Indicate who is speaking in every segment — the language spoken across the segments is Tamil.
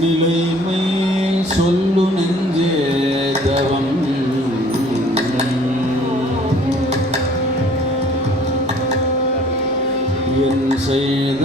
Speaker 1: நிலைமை சொல்லு நெஞ்சே தவம். என் செய்த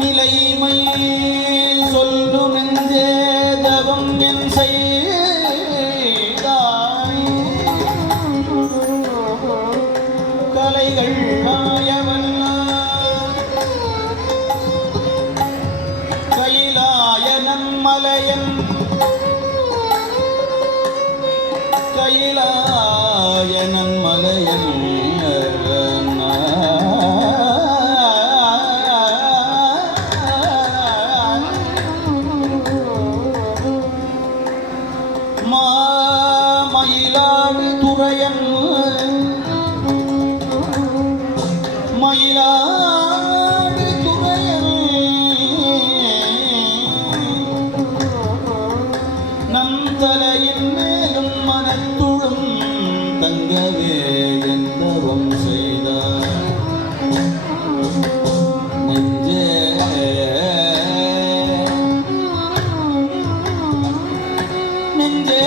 Speaker 1: நிலைமை சொல்லும் தவம் என் செய்தாய் கலைகள் ஆயவல்ல கைலாய தங்கவே எந்தவம் செய்தார். நெஞ்சே நெஞ்சே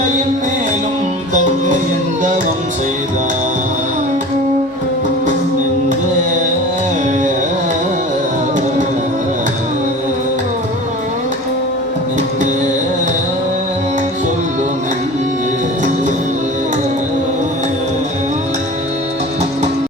Speaker 1: தலையின் மேலும் தங்க எந்தவம் செய்தார்?